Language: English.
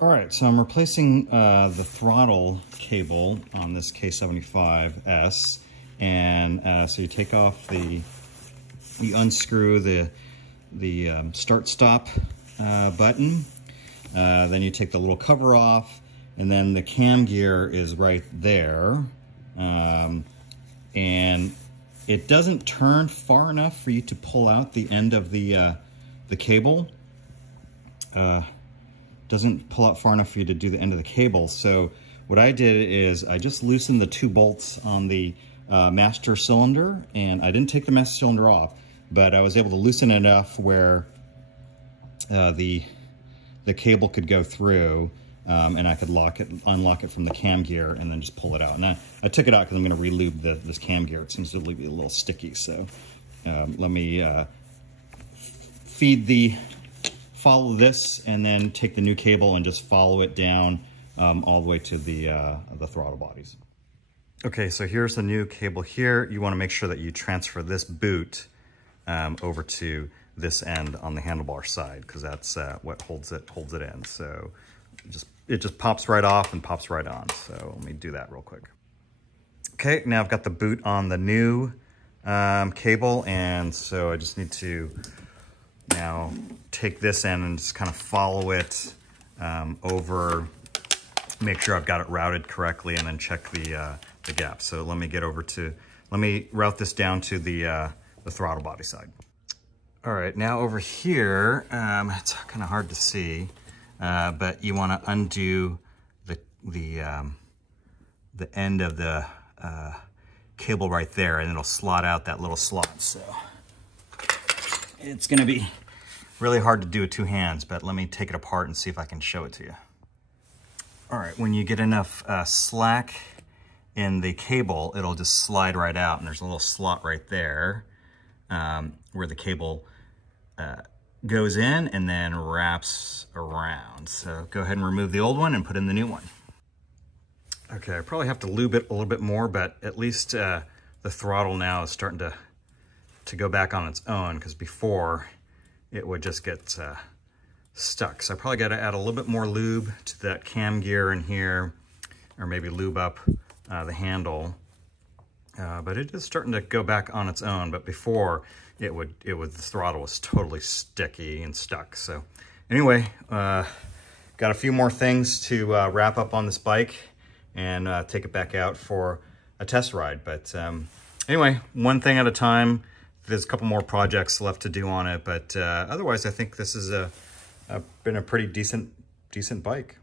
All right, so I'm replacing the throttle cable on this K75S, and so you take off you unscrew the start-stop button, then you take the little cover off, and then the cam gear is right there, and it doesn't turn far enough for you to pull out the end of the cable. Doesn't pull out far enough for you to do the end of the cable. So what I did is I just loosened the 2 bolts on the master cylinder, and I didn't take the master cylinder off, but I was able to loosen it enough where the cable could go through, and I could unlock it from the cam gear, and then just pull it out. And I took it out because I'm going to re-lube this cam gear. It seems to be a little sticky. So let me follow this, and then take the new cable and just follow it down all the way to the throttle bodies. Okay, so here's the new cable here. You want to make sure that you transfer this boot over to this end on the handlebar side, because that's what holds it in. So it just pops right off and pops right on. So let me do that real quick. Okay, now I've got the boot on the new cable, and so I just need to now take this end and just kind of follow it over, make sure I've got it routed correctly, and then check the gap. So let me route this down to the throttle body side. All right, now over here, it's kind of hard to see, but you want to undo the end of the cable right there, and it'll slot out that little slot. So it's going to be really hard to do with 2 hands, but let me take it apart and see if I can show it to you. All right, when you get enough slack in the cable, it'll just slide right out, and there's a little slot right there where the cable goes in and then wraps around. So go ahead and remove the old one and put in the new one. Okay, I probably have to lube it a little bit more, but at least the throttle now is starting to go back on its own, because before it would just get stuck. So I probably got to add a little bit more lube to that cam gear in here, or maybe lube up the handle. But it is starting to go back on its own. But before the throttle was totally sticky and stuck. So anyway, got a few more things to wrap up on this bike and take it back out for a test ride. But anyway, one thing at a time. There's a couple more projects left to do on it, but otherwise I think this is been a pretty decent bike.